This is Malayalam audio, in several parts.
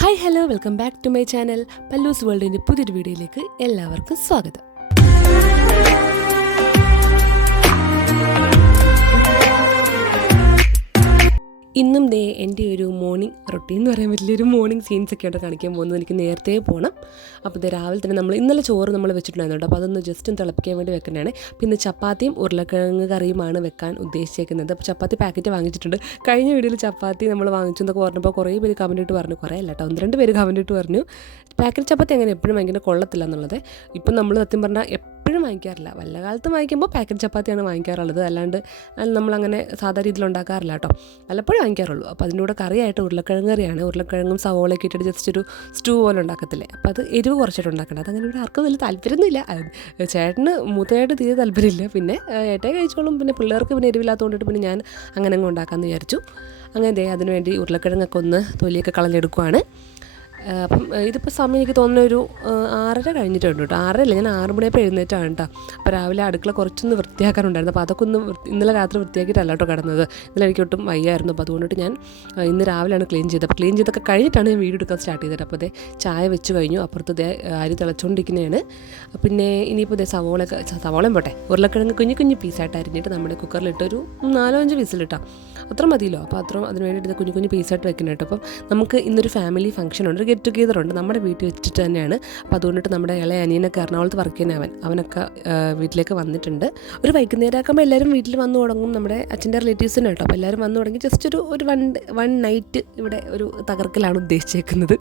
Hi hello welcome back to my channel പല്ലൂസ് വേൾഡിൻ്റെ പുതിയൊരു വീഡിയോയിലേക്ക് എല്ലാവർക്കും സ്വാഗതം. ഇന്നും എൻ്റെ ഒരു മോർണിംഗ് റൊട്ടീൻ എന്ന് പറയാൻ വലിയൊരു മോർണിംഗ് സീൻസൊക്കെ ആയിട്ട് കാണിക്കാൻ പോകുന്നത്. എനിക്ക് നേരത്തെ പോകണം. അപ്പോൾ ഇത് രാവിലെ തന്നെ ഇന്നലെ ചോറ് നമ്മൾ വെച്ചിട്ടുണ്ടായിരുന്നു. അപ്പോൾ അതൊന്ന് ജസ്റ്റ് ഒന്ന് തിളപ്പിക്കാൻ വേണ്ടി വെക്കുന്നതാണ്. പിന്നെ ചപ്പാത്തിയും ഉരുളക്കിഴങ്ങ് കറിയുമാണ് വെക്കാൻ ഉദ്ദേശിച്ചേക്കുന്നത്. അപ്പോൾ ചപ്പാത്തി പാക്കറ്റ് വാങ്ങിച്ചിട്ടുണ്ട്. കഴിഞ്ഞ വീഡിയോയിൽ ചപ്പാത്തി നമ്മൾ വാങ്ങിച്ചു എന്നൊക്കെ പറഞ്ഞപ്പോൾ കുറേ പേര് കമൻറ്റ് ഇട്ട് പറഞ്ഞു. കുറേ അല്ല കേട്ടോ, 1-2 പേര് കമൻറ്റ് ഇട്ട് പറഞ്ഞു പാക്കറ്റ് ചപ്പാത്തി അങ്ങനെ എപ്പോഴും ഭയങ്കര കൊള്ളത്തില്ല എന്നുള്ളത്. ഇപ്പം നമ്മൾ സത്യം പറഞ്ഞാൽ എപ്പോഴും വാങ്ങിക്കാറില്ല. വല്ല കാലത്ത് വാങ്ങിക്കുമ്പോൾ പാക്കറ്റ് ചപ്പാത്തിയാണ് വാങ്ങിക്കാറുള്ളത്. അല്ലാണ്ട് നമ്മളങ്ങനെ സാധാ രീതിയിൽ ഉണ്ടാക്കാറില്ല കേട്ടോ, വല്ലപ്പോഴും വാങ്ങിക്കാറുള്ളൂ. അപ്പോൾ അതിൻ്റെ കൂടെ കറിയായിട്ട് ഉരുളക്കിഴങ്ങ് കറിയാണ്. ഉരുളക്കിഴങ്ങും സവോളയൊക്കെ ഇട്ടിട്ട് ജസ്റ്റ് ഒരു സ്റ്റൂ പോലെ ഉണ്ടാക്കത്തില്ലേ, അപ്പോൾ അത് എരിവ് കുറച്ചിട്ട് ഉണ്ടാക്കണം. അതങ്ങനെ ഇവിടെ ആർക്കും വലിയ താല്പര്യമൊന്നുമില്ല. ചേട്ടന് മൂത്തയായിട്ട് തീരെ താല്പര്യമില്ല. പിന്നെ ഏട്ടയെ കഴിച്ചോളും. പിന്നെ പിള്ളേർക്ക് പിന്നെ എരിവില്ലാത്തതുകൊണ്ടിട്ട് പിന്നെ ഞാൻ അങ്ങനെ അങ്ങ് ഉണ്ടാക്കാമെന്ന് വിചാരിച്ചു. അങ്ങനെ അതിനുവേണ്ടി ഉരുളക്കിഴങ്ങൊക്കെ ഒന്ന് തൊലിയൊക്കെ കളഞ്ഞെടുക്കുവാണ്. അപ്പം ഇതിപ്പോൾ സമയം എനിക്ക് തോന്നുന്ന ഒരു 6:30 കഴിഞ്ഞിട്ടുണ്ട് കേട്ടോ. 6:30 ഞാൻ 6 മണിയപ്പോൾ എഴുന്നേറ്റാണ് കേട്ടോ. അപ്പോൾ രാവിലെ അടുക്കള കുറച്ചൊന്ന് വൃത്തിയാക്കാനുണ്ടായിരുന്നു. അപ്പോൾ അതൊക്കെ ഒന്ന് ഇന്നലെ രാത്രി വൃത്തിയാക്കിയിട്ടല്ല കേട്ടോ കിടന്നത്. ഇന്നലെ എനിക്ക് ഒട്ടും വയ്യായിരുന്നു. അപ്പോൾ അതുകൊണ്ടിട്ട് ഞാൻ ഇന്ന് രാവിലെയാണ് ക്ലീൻ ചെയ്തത്. അപ്പോൾ ക്ലീൻ ചെയ്തൊക്കെ കഴിഞ്ഞിട്ടാണ് ഞാൻ വീഡിയോ എടുക്കാൻ സ്റ്റാർട്ട് ചെയ്തത്. അപ്പോൾ ചായ വെച്ച് കഴിഞ്ഞു. അപ്പുറത്ത് അരി തിളച്ചുകൊണ്ടിരിക്കുന്നതാണ്. പിന്നെ ഇനിയിപ്പോൾ സവോളയും പോട്ടെ, ഉരുളക്കിഴങ്ങ് കുഞ്ഞു കുഞ്ഞു പീസായിട്ട് അരിഞ്ഞിട്ട് നമ്മുടെ കുക്കറിലിട്ടൊരു 4-5 വിസിലിട്ടാം, അത്ര മതിയല്ലോ. അപ്പോൾ അതിന് വേണ്ടിയിട്ട് കുഞ്ഞു കുഞ്ഞു പീസായിട്ട് വെക്കണം കേട്ടോ. അപ്പം നമുക്ക് ഇന്നൊരു ഫാമിലി ഫംഗ്ഷൻ ഉണ്ട്, ഗെറ്റ് ടുഗെദർ ഉണ്ട്. നമ്മുടെ വീട്ടിൽ വെച്ചിട്ട് തന്നെയാണ്. അപ്പോൾ അതുകൊണ്ടിട്ട് നമ്മുടെ ഇളയ അനിയനൊക്കെ എറണാകുളത്ത് വർക്ക് ചെയ്യുന്ന അവനൊക്കെ വീട്ടിലേക്ക് വന്നിട്ടുണ്ട്. ഒരു വൈകുന്നേരം ആക്കുമ്പോൾ എല്ലാവരും വീട്ടിൽ വന്നു തുടങ്ങും. നമ്മുടെ അച്ഛൻ്റെ റിലേറ്റീവ്സിന് കേട്ടോ. അപ്പോൾ എല്ലാവരും വന്നു തുടങ്ങി ജസ്റ്റ് ഒരു വൺ നൈറ്റ് ഇവിടെ ഒരു തകർക്കലാണ് ഉദ്ദേശിച്ചേക്കുന്നത്.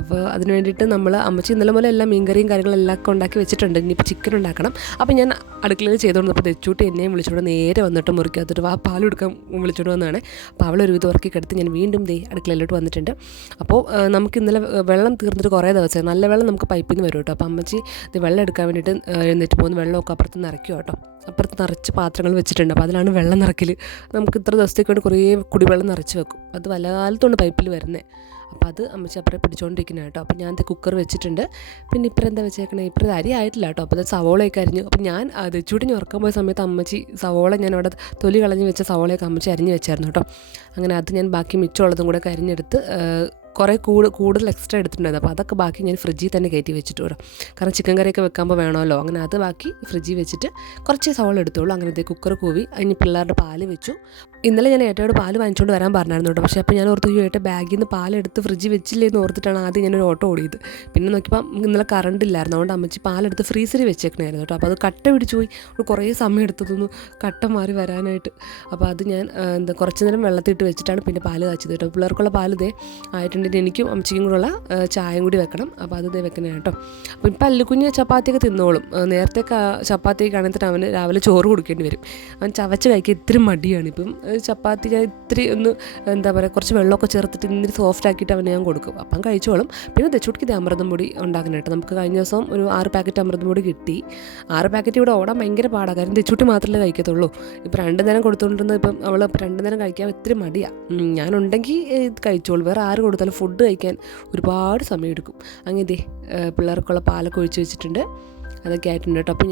അപ്പോൾ അതിന് വേണ്ടിയിട്ട് നമ്മൾ അമ്മച്ചി ഇന്നലെ പോലെ എല്ലാം മീൻകറിയും കാര്യങ്ങളെല്ലാം ഒക്കെ ഉണ്ടാക്കി വെച്ചിട്ടുണ്ട്. ഇനിയിപ്പോൾ ചിക്കൻ ഉണ്ടാക്കണം. അപ്പോൾ ഞാൻ അടുക്കളയിൽ ചെയ്തുകൊണ്ടിരുന്നപ്പോൾ തെച്ചൂട്ടി എന്നെയും വിളിച്ചുകൊണ്ട് നേരെ വന്നിട്ട് മുറിക്കകത്തിട്ട് പാൽ കൊടുക്കാൻ വിളിച്ചുകൊണ്ട് വന്നതാണ്. അപ്പോൾ അവളൊരു ഇത് ഉറക്കി കിടത്തി ഞാൻ വീണ്ടും അടുക്കളയിലോട്ട് വന്നിട്ടുണ്ട്. അപ്പോൾ നമുക്ക് ഇന്നലെ വെള്ളം തീർന്നിട്ട് കുറേ ദിവസമായി. നല്ല വെള്ളം നമുക്ക് പൈപ്പിൽ നിന്ന് വരും കേട്ടോ. അപ്പോൾ അമ്മച്ചി ഇത് വെള്ളം എടുക്കാൻ വേണ്ടിയിട്ട് എഴുന്നേറ്റ് പോകുന്ന വെള്ളമൊക്കെ അപ്പുറത്ത് നിറയ്ക്കും കേട്ടോ. അപ്പുറത്ത് നിറച്ച് പാത്രങ്ങൾ വെച്ചിട്ടുണ്ട്. അപ്പോൾ അതിലാണ് വെള്ളം നിറയ്ക്കൽ. നമുക്ക് ഇത്ര ദിവസത്തേക്ക് വേണ്ടി കുറേ കുടിവെള്ളം നിറച്ച് വെക്കും. അത് വല്ല കാലത്തുകൊണ്ട് പൈപ്പിൽ വരുന്നത്. അപ്പോൾ അത് അമ്മച്ചി അപ്പുറം പിടിച്ചുകൊണ്ടിരിക്കുന്നത് കേട്ടോ. അപ്പോൾ ഞാൻ കുക്കർ വെച്ചിട്ടുണ്ട്. പിന്നെ ഇപ്പം എന്താ വെച്ചേക്കണേ, ഇപ്പം അരി ആയിട്ടില്ല കേട്ടോ. അപ്പോൾ അത് സവോളയൊക്കെ അരിഞ്ഞു. അപ്പോൾ ഞാൻ ചൂടിന് ഉറക്കാൻ പോയ സമയത്ത് അമ്മച്ചി സവോള ഞാൻ അവിടെ തൊലി കളഞ്ഞ് വെച്ച സവോളയൊക്കെ അമ്മച്ചി അരിഞ്ഞ് വെച്ചായിരുന്നു കേട്ടോ. അങ്ങനെ അത് ഞാൻ ബാക്കി മിച്ചമുള്ളതും കൂടെ അരിഞ്ഞെടുത്ത് കുറേ കൂടുതൽ എക്സ്ട്രാ എടുത്തിട്ടുണ്ടായിരുന്നു. അപ്പോൾ അതൊക്കെ ബാക്കി ഞാൻ ഫ്രിഡ്ജിൽ തന്നെ കയറ്റി വെച്ചിട്ട് വരാം. കാരണം ചിക്കൻ കറിയൊക്കെ വെക്കുമ്പോൾ വേണമല്ലോ. അങ്ങനെ അത് ബാക്കി ഫ്രിഡ്ജിൽ വെച്ചിട്ട് കുറച്ച് സവോള എടുത്തോളൂ. അങ്ങനെ കുക്കർ കൂവി അതിന് പിള്ളേരുടെ പാല് വെച്ചു. ഇന്നലെ ഞാൻ ഏട്ടയോട് പാല് വാങ്ങിച്ചുകൊണ്ട് വരാൻ പറഞ്ഞായിരുന്നു കേട്ടോ. പക്ഷേ അപ്പോൾ ഞാൻ ഓർത്ത് ഏട്ട ബാഗിൽ നിന്ന് പാലെടുത്ത് ഫ്രിഡ്ജിൽ വെച്ചില്ലേ എന്ന് ഓർത്തിട്ടാണ് ആദ്യം ഞാനൊരു ഓട്ടോ ഓടിയത്. പിന്നെ നോക്കിയപ്പോൾ ഇന്നലെ കറണ്ട് ഇല്ലായിരുന്നു. അതുകൊണ്ട് അമ്മച്ചി പാലെടുത്ത് ഫ്രീസറിൽ വെച്ചേക്കണായിരുന്നു കേട്ടോ. അപ്പോൾ അത് കട്ട പിടിച്ചു പോയി. കുറേ സമയം എടുത്തതൊന്നു കട്ട മാറി വരാനായിട്ട്. അപ്പോൾ അത് ഞാൻ കുറച്ച് നേരം വെള്ളത്തിട്ട് വെച്ചിട്ടാണ് പിന്നെ പാല് കാച്ചത് കേട്ടോ. പിള്ളേർക്കുള്ള പാല് ആയിട്ടുണ്ട്. എനിക്കും അമ്മച്ചിക്കും കൂടെയുള്ള ചായയും കൂടി വെക്കണം. അപ്പോൾ അത് വെക്കണേ കേട്ടോ. അപ്പോൾ ഇപ്പം അല്ലുകുഞ്ഞ് ചപ്പാത്തിയൊക്കെ തിന്നോളും. നേരത്തെ ചപ്പാത്തിയൊക്കെ ആണെങ്കിൽ അവന് രാവിലെ ചോറ് കൊടുക്കേണ്ടി വരും. അവൻ ചവച്ച് കഴിക്കാൻ ഇത്തിരി മടിയാണ്. ഇപ്പം ചപ്പാത്തി ഞാൻ ഇത്തിരി ഒന്ന് എന്താ പറയുക, കുറച്ച് വെള്ളമൊക്കെ ചേർത്തിട്ട് ഇന്നിരി സോഫ്റ്റ് ആക്കിയിട്ട് അവന് ഞാൻ കൊടുക്കും. അപ്പം കഴിച്ചോളും. പിന്നെ തെച്ചുട്ടിക്ക് ഇത് അമൃതം പൊടി ഉണ്ടാക്കണം കേട്ടോ. നമുക്ക് കഴിഞ്ഞ ദിവസം ഒരു 6 പാക്കറ്റ് അമൃതം പൊടി കിട്ടി. 6 പാക്കറ്റ് ഇവിടെ ഓടാൻ ഭയങ്കര പാടാണ്. കാര്യം തെച്ചുട്ടി മാത്രമല്ലേ കഴിക്കത്തുള്ളൂ. ഇപ്പം 2 നേരം കൊടുത്തുകൊണ്ടിരുന്നത് ഇപ്പം അവൾ 2 നേരം കഴിക്കാൻ ഇത്തിരി മടിയാണ്. ഞാനുണ്ടെങ്കിൽ കഴിച്ചോളൂ. വേറെ ആര് കൊടുത്താലും ഫുഡ് കഴിക്കാൻ ഒരുപാട് സമയം എടുക്കും. അങ്ങനെ പിള്ളേർക്കുള്ള പാലൊക്കെ ഒഴിച്ച് വെച്ചിട്ടുണ്ട്. അതൊക്കെ ആയിട്ടുണ്ട് കേട്ടോ. അപ്പോൾ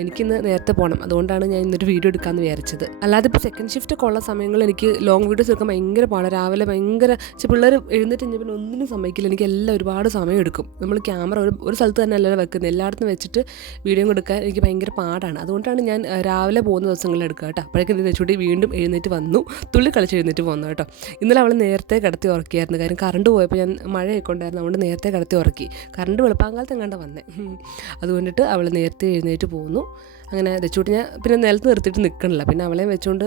എനിക്കിന്ന് നേരത്തെ പോകണം. അതുകൊണ്ടാണ് ഞാൻ ഇന്നൊരു വീഡിയോ എടുക്കാമെന്ന് വിചാരിച്ചത്. അല്ലാതെ ഇപ്പോൾ സെക്കൻഡ് ഷിഫ്റ്റ് ഒക്കെ ഉള്ള സമയങ്ങളിൽ എനിക്ക് ലോങ് വീഡിയോസ് എടുക്കാൻ ഭയങ്കര പാടാണ്. രാവിലെ ഭയങ്കര പിള്ളേർ എഴുന്നേറ്റ് കഴിഞ്ഞാൽ പിന്നെ ഒന്നിനും സമ്മതിക്കില്ല. എനിക്ക് ഒരുപാട് സമയം എടുക്കും. നമ്മൾ ക്യാമറ ഒരു സ്ഥലത്ത് തന്നെ അല്ലല്ലോ വെക്കുന്നത്, എല്ലായിടത്തും വെച്ചിട്ട് വീഡിയോ എടുക്കാൻ എനിക്ക് ഭയങ്കര പാടാണ്. അതുകൊണ്ടാണ് ഞാൻ രാവിലെ പോകുന്ന ദിവസങ്ങളിൽ എടുക്കുക കേട്ടോ. അപ്പോഴേക്കും വെച്ചുകൂടി വീണ്ടും എഴുന്നേറ്റ് വന്നു, തുള്ളി കളിച്ച് എഴുന്നേറ്റ് പോകുന്നു കേട്ടോ. ഇന്നലെ അവൾ നേരത്തെ കിടത്തി ഉറക്കിയായിരുന്നു. കാര്യം കറണ്ട് പോയപ്പോൾ ഞാൻ മഴയൊക്കെ ഉണ്ടായിരുന്നു. അതുകൊണ്ട് നേരത്തെ കിടത്തി ഉറക്കി. കറണ്ട് വെളുപ്പാങ്കാലത്ത് എങ്ങാണ്ട് വന്നേ. അതുകൊണ്ടിട്ട് അവൾ നേരത്തെ എഴുന്നേറ്റ് പോകുന്നു. അങ്ങനെ വെച്ചുകൊണ്ട് ഞാൻ പിന്നെ നിലത്ത് നിർത്തിയിട്ട് നിൽക്കണില്ല. പിന്നെ അവളെ വെച്ചുകൊണ്ട്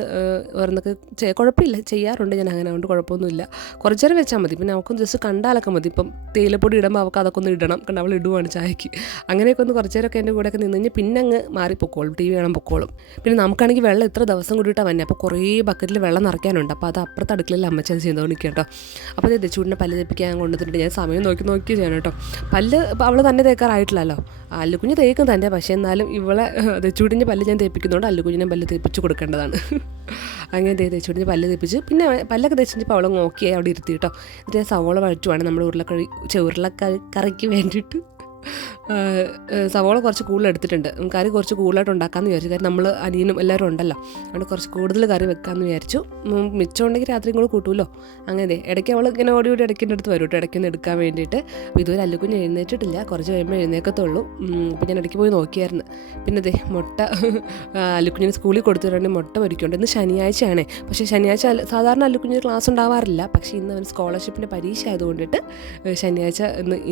ഓരോന്നൊക്കെ കുഴപ്പമില്ല, ചെയ്യാറുണ്ട് ഞാൻ. അങ്ങനെ അതുകൊണ്ട് കുഴപ്പമൊന്നുമില്ല. കുറച്ച് നേരം വെച്ചാൽ മതി. പിന്നെ അവൾക്കൊന്ന് ജസ്റ്റ് കണ്ടാലൊക്കെ മതി. ഇപ്പം തേയിലപ്പൊടി ഇടുമ്പോൾ അവൾക്ക് അതൊക്കെ ഒന്ന് ഇടണം. കണ്ട് അവൾ ഇടുവാണ് ചായക്ക്. അങ്ങനെയൊക്കെ ഒന്ന് കുറച്ച് നേരമൊക്കെ എൻ്റെ കൂടെയൊക്കെ നിന്ന് കഴിഞ്ഞാൽ പിന്നെ അങ്ങ് മാറിപ്പൊക്കോളും, ടി വി കാണാൻ പൊക്കോളും. പിന്നെ നമുക്കാണെങ്കിൽ വെള്ളം ഇത്ര ദിവസം കൂടിയിട്ടാണ് വന്നെ. അപ്പോൾ കുറേ ബക്കറ്റിൽ വെള്ളം നിറയ്ക്കാനുണ്ട്. അപ്പോൾ അത് അപ്പുറത്ത് അടുക്കളയിൽ അമ്മച്ചി അത് ചെയ്തുകൊണ്ട് കേട്ടോ. അപ്പോൾ അത് തെച്ചൂടിനെ പല്ല് തേപ്പിക്കാൻ കൊണ്ടുവന്നിട്ട് ഞാൻ സമയം നോക്കി ചെയ്യണം കേട്ടോ. പല്ല് അവൾ തന്നെ തേക്കാറായിട്ടില്ലല്ലോ. അല്ലുകുഞ്ഞ് തേക്കും തന്നെ. പക്ഷേ എന്നാലും ഇവളെ തെച്ചൂടിൻ്റെ പല്ല് ഞാൻ തേപ്പിക്കുന്നതുകൊണ്ട് അല്ലുകുഞ്ഞിനെ പല്ല് തേപ്പിച്ച് കൊടുക്കേണ്ടതാണ്. അങ്ങനെ തെച്ചൂടിൻ്റെ പല്ല് തേപ്പിച്ച് പിന്നെ പല്ലൊക്കെ തേച്ചിപ്പോൾ അവളെ നോക്കിയായി അവിടെ ഇരുത്തി കേട്ടോ. എന്നിട്ട് സവോള വഴറ്റുവാണ് നമ്മൾ ഉരുളക്കറിക്ക് വേണ്ടിയിട്ട്. സവോള കുറച്ച് കൂടുതൽ എടുത്തിട്ടുണ്ട്. കറി കുറച്ച് കൂടുതലായിട്ട് ഉണ്ടാക്കാമെന്ന് വിചാരിച്ചു. കാര്യം നമ്മൾ അനിയനും എല്ലാവരും ഉണ്ടല്ലോ, അതുകൊണ്ട് കുറച്ച് കൂടുതൽ കറി വെക്കാമെന്ന് വിചാരിച്ചു. മിച്ചം ഉണ്ടെങ്കിൽ രാത്രിയും കൂടെ കൂട്ടുമല്ലോ. അങ്ങനെ ഇടയ്ക്ക് അവൾ ഇങ്ങനെ ഓടി ഇടയ്ക്കിൻ്റെ അടുത്ത് വരും കേട്ടോ, ഇടയ്ക്കൊന്ന് എടുക്കാൻ വേണ്ടിയിട്ട്. അപ്പോൾ ഇതുവരെ അല്ലുക്കുഞ്ഞ് എഴുന്നേറ്റിട്ടില്ല, കുറച്ച് കഴിയുമ്പോൾ എഴുന്നേക്കത്തുള്ളൂ. അപ്പോൾ ഞാൻ ഇടയ്ക്ക് പോയി നോക്കിയായിരുന്നു. പിന്നെ അതെ മുട്ട അല്ലുക്കുഞ്ഞിന് സ്കൂളിൽ കൊടുത്തിട്ടുണ്ടെങ്കിൽ മുട്ട പൊരിക്കുന്നുണ്ട്. ഇന്ന് ശനിയാഴ്ചയാണ്, പക്ഷേ ശനിയാഴ്ച സാധാരണ അല്ലുക്കുഞ്ഞിന് ക്ലാസ് ഉണ്ടാവാറില്ല. പക്ഷേ ഇന്ന് അവൻ സ്കോളർഷിപ്പിൻ്റെ പരീക്ഷ ആയതുകൊണ്ടിട്ട് ശനിയാഴ്ച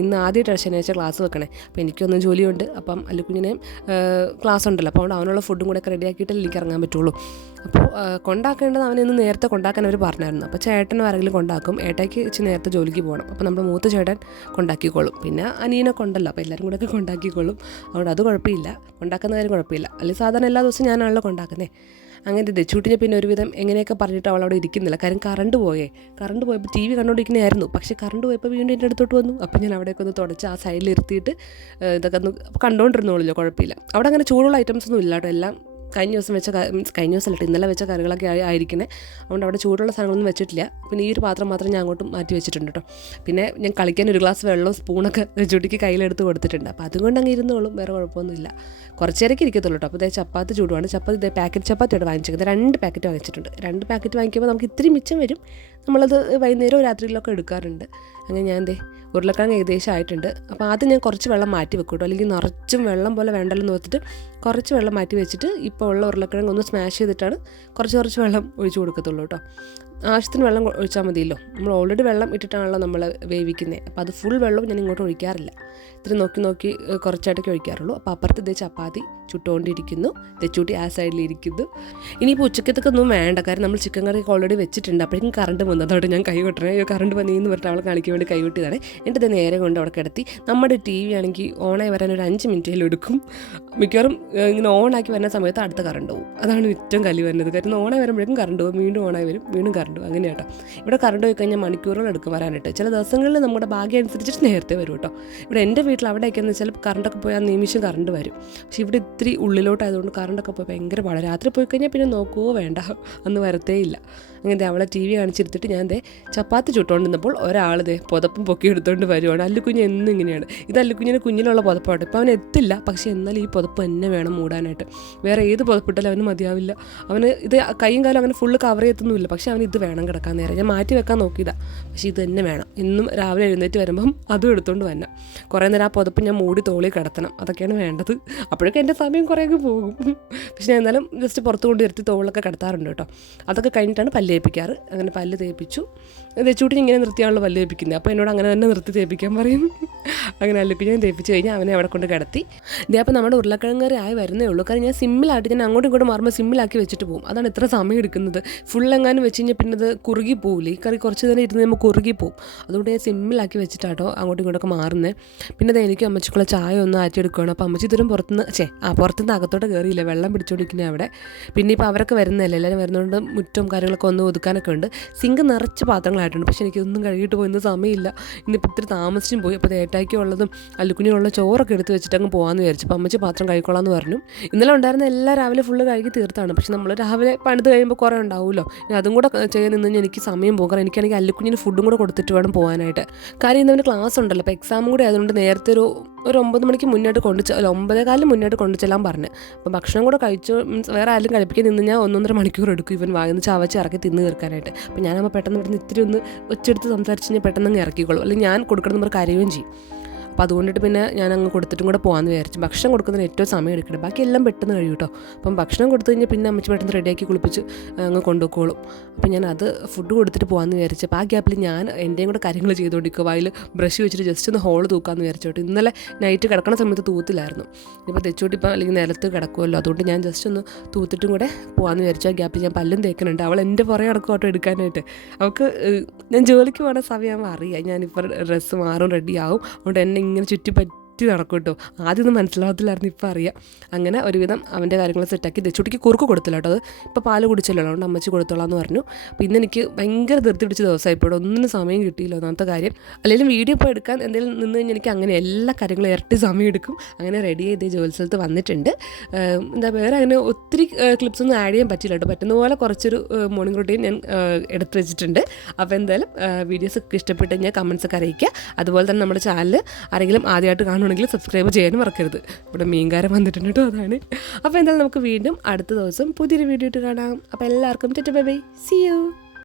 ഇന്ന് ആദ്യമായിട്ടാണ് ശനിയാഴ്ച ക്ലാസ് വെക്കണേ. അപ്പോൾ എനിക്കൊന്നും ജോലിയുണ്ട്. അപ്പം അല്ലുക്കുഞ്ഞിനെ ക്ലാസ് ഉണ്ടല്ലോ, അപ്പോൾ അവിടെ അവനുള്ള ഫുഡും കൂടെ ഒക്കെ റെഡിയാക്കിയിട്ടല്ലേ എനിക്ക് ഇറങ്ങാൻ പറ്റുള്ളൂ. അപ്പോൾ കൊണ്ടാക്കേണ്ടത് അവനിന്ന് നേരത്തെ കൊണ്ടാക്കാൻ അവർ പറഞ്ഞായിരുന്നു. അപ്പോൾ ചേട്ടനും ആരെങ്കിലും കൊണ്ടാക്കും. ഏട്ടയ്ക്ക് ഇച്ചിരി നേരത്തെ ജോലിക്ക് പോകണം. അപ്പോൾ നമ്മുടെ മൂത്ത ചേട്ടൻ കൊണ്ടാക്കിക്കോളും. പിന്നെ അനിയനൊക്കെ ഉണ്ടല്ലോ, അപ്പോൾ എല്ലാവരും കൂടെ ഒക്കെ കൊണ്ടാക്കിക്കോളും. അതുകൊണ്ട് അത് കുഴപ്പമില്ല, കൊണ്ടാക്കുന്ന കാര്യം കുഴപ്പമില്ല. അല്ലെങ്കിൽ സാധാരണ എല്ലാ ദിവസവും ഞാനാണല്ലോ കൊണ്ടാക്കുന്നത്. അങ്ങനെ ദച്ചൂട്ടിനെ പിന്നെ ഒരുവിധം എങ്ങനെയൊക്കെ പറഞ്ഞിട്ട് അവൾ അവിടെ ഇരിക്കുന്നില്ല. കാര്യം കറണ്ട് പോയപ്പോൾ TV കണ്ടുകൊണ്ടിരിക്കുന്നതായിരുന്നു. പക്ഷേ കറണ്ട് പോയപ്പോൾ വീണ്ടും എൻ്റെ അടുത്തോട്ട് വന്നു. അപ്പോൾ ഞാൻ അവിടെയൊക്കെ ഒന്ന് തുടച്ച് ആ സൈഡിൽ ഇരുത്തിയിട്ട് ഇതൊക്കെ ഒന്ന് കണ്ടുകൊണ്ടിരുന്നോളൂ, കുഴപ്പമില്ല. അവിടെ അങ്ങനെ ചൂടുള്ള ഐറ്റംസ് ഒന്നും ഇല്ല കേട്ടോ. എല്ലാം കഴിഞ്ഞ ദിവസം വെച്ച കഴിഞ്ഞ ദിവസമല്ല, ഇന്നലെ വെച്ച കറികളൊക്കെ ആയിരിക്കണേ. അതുകൊണ്ട് അവിടെ ചൂടുള്ള സാധനങ്ങളൊന്നും വെച്ചിട്ടില്ല. പിന്നെ ഈ ഒരു പാത്രം മാത്രം ഞാൻ അങ്ങോട്ടും മാറ്റി വെച്ചിട്ടുണ്ട് കേട്ടോ. പിന്നെ ഞാൻ കളിക്കാൻ ഒരു ഗ്ലാസ് വെള്ളവും സ്പൂണൊക്കെ ചുട്ടിക്ക് കയ്യിലെടുത്ത് കൊടുത്തിട്ടുണ്ട്. അപ്പോൾ അതുകൊണ്ട് അങ്ങ് ഇരുന്നോളും, വേറെ കുഴപ്പമൊന്നുമില്ല. കുറച്ചേരൊക്കെ ഇരിക്കത്തുള്ളൂ കേട്ടോ. അപ്പോൾ ഇതേ ചപ്പാത്തി ചൂടുവാണ്. ചപ്പാത്തി പാക്കറ്റ് ചപ്പാത്തിയോട് വാങ്ങിച്ചത് 2 പാക്കറ്റ് വാങ്ങിച്ചിട്ടുണ്ട്. 2 പാക്കറ്റ് വാങ്ങിക്കുമ്പോൾ നമുക്ക് ഇത്തിരി മിച്ചം വരും. നമ്മളത് വൈകുന്നേരവും രാത്രിയിലൊക്കെ എടുക്കാറുണ്ട്. അങ്ങനെ ഞാൻ ഉരുളക്കിഴങ്ങ് ഏകദേശം ആയിട്ടുണ്ട്. അപ്പോൾ ആദ്യം ഞാൻ കുറച്ച് വെള്ളം മാറ്റി വെക്കും കേട്ടോ, അല്ലെങ്കിൽ നിറച്ചും വെള്ളം പോലെ വേണ്ടല്ലോ നോക്കിയിട്ട് കുറച്ച് വെള്ളം മാറ്റി വെച്ചിട്ട് ഇപ്പോൾ ഉള്ള ഉരുളക്കിഴങ്ങ് ഒന്ന് സ്മാഷ് ചെയ്തിട്ടാണ് കുറച്ച് വെള്ളം ഒഴിച്ച് കൊടുക്കത്തുള്ളൂ കേട്ടോ. ആവശ്യത്തിന് വെള്ളം ഒഴിച്ചാൽ മതിയല്ലോ. നമ്മൾ ഓൾറെഡി വെള്ളം ഇട്ടിട്ടാണല്ലോ നമ്മൾ വേവിക്കുന്നത്. അപ്പോൾ അത് ഫുൾ വെള്ളവും ഞാൻ ഇങ്ങോട്ട് ഒഴിക്കാറില്ല. ഇത്തിരി നോക്കി കുറച്ചായിട്ടൊക്കെ ഒഴിക്കാറുള്ളൂ. അപ്പോൾ അപ്പുറത്ത് ഇതേ ചപ്പാത്തി ചുട്ടുകൊണ്ടിരിക്കുന്നു, തെച്ചൂട്ടി ആ സൈഡിലിരിക്കുന്നു. ഇനിയിപ്പോൾ ഉച്ചക്കത്തൊക്കെ ഒന്നും വേണ്ട, കാരണം നമ്മൾ ചിക്കൻ കറിയൊക്കെ ഓൾറെഡി വെച്ചിട്ടുണ്ട്. അപ്പോഴേക്കും കറണ്ട് വന്നു. അതോടെ ഞാൻ കൈ കൊട്ടണേ, കറണ്ട് വന്നീന്ന് പറഞ്ഞിട്ട് അവളെ കാണിക്കാൻ വേണ്ടി കൈ കൊട്ടിയതാണ്. എന്നിട്ട് നേരെ കൊണ്ട് അവിടെ കിടത്തി. നമ്മുടെ TV ആണെങ്കിൽ ഓണായി വരാൻ ഒരു 5 മിനിറ്റേലും എടുക്കും. മിക്കവാറും ഇങ്ങനെ ഓണാക്കി വരുന്ന സമയത്ത് അടുത്ത കറണ്ട് പോകും. അതാണ് ഏറ്റവും കലി വരുന്നത്. കാരണം ഓണായി വരുമ്പോഴേക്കും കറണ്ട് പോകും, വീണ്ടും ഓണായി വരും, വീണ്ടും കറണ്ട് പോകും. അങ്ങനെ കേട്ടോ. ഇവിടെ കറണ്ട് പോയി കഴിഞ്ഞാൽ മണിക്കൂറുകൾ എടുക്കും വരാനായിട്ട്. ചില ദിവസങ്ങളിൽ നമ്മുടെ ഭാഗ്യം അനുസരിച്ചിട്ട് നേരത്തെ വരും കേട്ടോ. ഇവിടെ എൻ്റെ വീട്ടിൽ അവിടെയൊക്കെയെന്ന് വെച്ചാൽ കറണ്ടൊക്കെ പോയി ആ നിമിഷം കറണ്ട് വരും. പക്ഷെ ഇവിടെ ഇത്തിരി ഉള്ളിലോട്ടായതുകൊണ്ട് കറണ്ടൊക്കെ പോയി ഭയങ്കര പാടാണ്. രാത്രി പോയി കഴിഞ്ഞാൽ പിന്നെ നോക്കുകയോ വേണ്ട, അന്ന് വരത്തേ ഇല്ല. അങ്ങനെ അവളെ TV കാണിച്ചിരുത്തിട്ട് ഞാൻ ചപ്പാത്തി ചുട്ടുകൊണ്ടിരുന്നപ്പോൾ ഒരാൾ പുതപ്പും പൊക്കി എടുത്തുകൊണ്ട് വരുവാണ്. അല്ലുക്കുഞ്ഞ് എന്നും ഇങ്ങനെയാണ്. ഇത് അല്ലുക്കുഞ്ഞിന് കുഞ്ഞിലുള്ള പുതപ്പാണ്. ഇപ്പോൾ അവൻ എത്തില്ല, പക്ഷേ എന്നാൽ ഈ പുതപ്പ് തന്നെ വേണം മൂടാനായിട്ട്. വേറെ ഏത് പുതപ്പിട്ടാലും അവന് മതിയാവില്ല. അവന് ഇത് കൈയും കാലം അങ്ങനെ ഫുള്ള് കവർ ചെയ്യത്തൊന്നുമില്ല. പക്ഷേ അവന് ഇത് വേണം കിടക്കാൻ നേരം. ഞാൻ മാറ്റി വെക്കാൻ നോക്കിയതാണ്, പക്ഷേ ഇത് തന്നെ വേണം. എന്നും രാവിലെ എഴുന്നേറ്റ് വരുമ്പം അതും എടുത്തുകൊണ്ട് വരണം. കുറേ നേരം ആ പുതപ്പ് ഞാൻ മൂടി തോളി കിടത്തണം. അതൊക്കെയാണ് വേണ്ടത്. അപ്പോഴൊക്കെ എൻ്റെ സമയം കുറേയൊക്കെ പോകും. പക്ഷേ ഞാൻ എന്നാലും ജസ്റ്റ് പുറത്ത് കൊണ്ട് ഇരുത്തി തോളിലൊക്കെ കിടത്താറുണ്ട് കേട്ടോ. അതൊക്കെ കഴിഞ്ഞിട്ടാണ് പല്ല് തേപ്പിക്കാറ്. അങ്ങനെ പല്ല് തേപ്പിച്ചു. തെച്ചൂട്ടി ഇങ്ങനെ നിർത്തിയാണല്ലോ പല്ല് തേപ്പിക്കുന്നത്. അപ്പോൾ എന്നോട് അങ്ങനെ തന്നെ നിർത്തി തേപ്പിക്കാൻ പറയും. അങ്ങനെ അല്ലുക്ക് ഞാൻ തേപ്പിച്ച് കഴിഞ്ഞാൽ അവനെ അവിടെ കൊണ്ട് കിടത്തി. അപ്പോൾ നമ്മുടെ ഉരുളക്കിഴങ്ങ് കറി ആയി വരുന്നേ ഉള്ളൂ. കാരണം ഞാൻ സിമ്മിലായിട്ട് ഞാൻ അങ്ങോട്ടും ഇങ്ങോട്ടും മാറുമ്പോൾ സിമ്മിലാക്കി വെച്ചിട്ട് പോകും. അതാണ് ഇത്ര സമയം എടുക്കുന്നത്. ഫുള്ളെങ്ങാനും വെച്ച് കഴിഞ്ഞാൽ പിന്നെ അത് കുറുകി പോകില്ല. ഈ കറി കുറച്ച് നേരം ഇരുന്ന് നമുക്ക് കുറുകി പോകും. അതുകൊണ്ട് ഞാൻ സിമ്മിലാക്കി വെച്ചിട്ടാട്ടോ അങ്ങോട്ടും ഇങ്ങോട്ടൊക്കെ മാറുന്നത്. പിന്നെ എനിക്ക് അമ്മച്ചിക്കുള്ള ചായ ഒന്ന് ആറ്റിയെടുക്കുകയാണ്. അപ്പോൾ അമ്മച്ചി ഇതുവരും പുറത്തുനിന്ന് അകത്തോട്ട് കയറിയില്ല, വെള്ളം പിടിച്ചുകൊണ്ടിരിക്കുന്നത് അവിടെ. പിന്നെ ഇപ്പോൾ അവരൊക്കെ വരുന്നതല്ലേ, എല്ലാവരും വരുന്നതുകൊണ്ട് മുറ്റും കാര്യങ്ങളൊക്കെ ഒന്ന് ഒതുക്കാനൊക്കെ ഉണ്ട്. സിങ്ക് നിറച്ച് പാത്രങ്ങളായിട്ടുണ്ട്. പക്ഷേ എനിക്കൊന്നും കഴുകിയിട്ട് പോയി, ഇന്ന് സമയമില്ല. ഇന്നിപ്പോൾ ഇത്തിരി താമസിച്ചും പോയി. അപ്പോൾ ഏട്ടായിക്കുള്ളതും അല്ലുക്കുഞ്ഞിനുള്ള ചോറൊക്കെ എടുത്ത് വെച്ചിട്ട് അങ്ങ് പോകാമെന്ന് വിചാരിച്ചു. അപ്പോൾ അമ്മച്ചി പാത്രം കഴിക്കോളാമെന്ന് പറഞ്ഞു. ഇന്നലെ ഉണ്ടായിരുന്ന എല്ലാം രാവിലെ ഫുള്ള് കഴുകി തീർത്താണ്. പക്ഷേ നമ്മൾ രാവിലെ പണിത് കഴിയുമ്പോൾ കുറേ ഉണ്ടാവുമല്ലോ. ഇനി അതും കൂടെ ചെയ്യാൻ നിന്ന് എനിക്ക് സമയം പോകും. കാരണം എനിക്കാണെങ്കിൽ അല്ലുക്കുഞ്ഞിന് ഫുഡും കൂടെ കൊടുത്തിട്ട് വേണം പോകാനായിട്ട്. കാര്യം ഇന്നവന് ക്ലാസ് ഉണ്ടല്ലോ. അപ്പോൾ എക്സാമും കൂടെ ആയതുകൊണ്ട് നേരത്തെ ഒരു 9 മണിക്ക് മുന്നോട്ട് 9:15 മുന്നോട്ട് കൊണ്ടുചെല്ലാൻ പറഞ്ഞു. അപ്പോൾ ഭക്ഷണം കൂടെ കഴിച്ചു, മീൻസ് വേറെ ആരും കഴിപ്പിക്കാൻ നിന്ന് ഞാൻ 1.5 മണിക്കൂർ എടുക്കും ഇവൻ വാങ്ങുന്ന ചവച്ച് ഇറക്കി തിന്ന് തീർക്കാനായിട്ട്. അപ്പോൾ ഞാനപ്പോൾ പെട്ടെന്ന് ഇവിടുന്ന് ഇത്തിരി ഒന്ന് ഒച്ചെടുത്ത് സംസാരിച്ച് ഞാൻ പെട്ടെന്ന് അങ്ങ് ഇറക്കിക്കോളും. അല്ലെങ്കിൽ ഞാൻ കൊടുക്കണം കരയുകയും ചെയ്യും. അപ്പോൾ അതുകൊണ്ടിട്ട് പിന്നെ ഞാൻ അങ്ങ് കൊടുത്തിട്ടും കൂടെ പോകാമെന്ന് വിചാരിച്ചു. ഭക്ഷണം കൊടുക്കുന്നതിന് ഏറ്റവും സമയം എടുക്കണം, ബാക്കി എല്ലാം പെട്ടെന്ന് കഴിയും കേട്ടോ. അപ്പം ഭക്ഷണം കൊടുത്തു കഴിഞ്ഞാൽ പിന്നെ അമ്മച്ചി പെട്ടെന്ന് റെഡിയാക്കി കുളിപ്പിച്ച് അങ്ങ് കൊണ്ടുപോയിക്കോളും. അപ്പോൾ ഞാൻ അത് ഫുഡ് കൊടുത്തിട്ട് പോകാമെന്ന് വിചാരിച്ചു. അപ്പോൾ ആ ഗ്യാപ്പിൽ ഞാൻ എൻ്റെയും കൂടെ കാര്യങ്ങൾ ചെയ്തുകൊണ്ടിരിക്കുക. വായിൽ ബ്രഷ് വെച്ചിട്ട് ജസ്റ്റ് ഒന്ന് ഹോൾ തൂക്കാമെന്ന് വിചാരിച്ചു കേട്ടോ. ഇന്നലെ നൈറ്റ് കിടക്കുന്ന സമയത്ത് തൂത്തില്ലായിരുന്നു. ഇപ്പോൾ തെച്ചോട്ടി ഇപ്പോൾ അല്ലെങ്കിൽ നിലത്ത് കിടക്കുമല്ലോ, അതുകൊണ്ട് ഞാൻ ജസ്റ്റ് ഒന്ന് തൂത്തിട്ടും കൂടെ പോകാമെന്ന് വിചാരിച്ചു. ആ ഗ്യാപ്പിൽ ഞാൻ പല്ലും തേക്കുന്നുണ്ട്. അവൾ എൻ്റെ പുറകെ നടക്കും കേട്ടോ എടുക്കാനായിട്ട്. അവൾക്ക് ഞാൻ ജോലിക്ക് പോകുന്ന സമയമാകുമ്പോൾ അറിയാം ഞാനിപ്പോൾ ഡ്രസ്സ് മാറും റെഡിയാവും. അതുകൊണ്ട് എന്നെ ഇങ്ങനെ ചുറ്റിപ്പറ്റി നടക്കും കേട്ടോ. ആദ്യമൊന്നും മനസ്സിലാവത്തില്ലായിരുന്നു, ഇപ്പോൾ അറിയാം. അങ്ങനെ ഒരുവിധം അവൻ്റെ കാര്യങ്ങൾ സെറ്റാക്കി. ദച്ചുട്ടിക്ക് കുറുക്ക് കൊടുത്തില്ല കേട്ടോ. അത് ഇപ്പോൾ പാല് കുടിച്ചല്ലോ, അതുകൊണ്ട് അമ്മച്ചി കൊടുത്തോളാം എന്ന് പറഞ്ഞു. അപ്പോൾ ഇന്ന് എനിക്ക് ഭയങ്കര ധൃതി പിടിച്ച ദിവസമായി. ഇപ്പോൾ ഒന്നിനും സമയം കിട്ടിയില്ല. ഒന്നാമത്തെ കാര്യം അല്ലെങ്കിൽ വീഡിയോ ഇപ്പോൾ എടുക്കാൻ എന്തെങ്കിലും നിന്ന് കഴിഞ്ഞാൽ എനിക്ക് അങ്ങനെ എല്ലാ കാര്യങ്ങളും ഇരട്ടി സമയം എടുക്കും. അങ്ങനെ റെഡി ചെയ്ത് ജോലി സ്ഥലത്ത് വന്നിട്ടുണ്ട്. വേറെ അങ്ങനെ ഒത്തിരി ക്ലിപ്സൊന്നും ആഡ് ചെയ്യാൻ പറ്റില്ല കേട്ടോ. പറ്റുന്ന പോലെ കുറച്ചൊരു മോർണിംഗ് റൂട്ടീൻ ഞാൻ എടുത്ത് വെച്ചിട്ടുണ്ട്. അപ്പോൾ എന്തായാലും വീഡിയോസൊക്കെ ഇഷ്ടപ്പെട്ട് കഴിഞ്ഞാൽ കമൻസൊക്കെ അറിയിക്കുക. അതുപോലെ തന്നെ നമ്മുടെ ചാനൽ ആരെങ്കിലും ആദ്യമായിട്ട് കാണും കാണുകയാണെങ്കിൽ സബ്സ്ക്രൈബ് ചെയ്യാനും മറക്കരുത്. ഇവിടെ മീൻകാരൻ വന്നിട്ടുണ്ട് കേട്ടോ, അതാണ്. അപ്പോൾ എന്തായാലും നമുക്ക് വീണ്ടും അടുത്ത ദിവസം പുതിയൊരു വീഡിയോ ഇട്ട് കാണാം. അപ്പോൾ എല്ലാവർക്കും ബൈ ബൈ, സീ യു.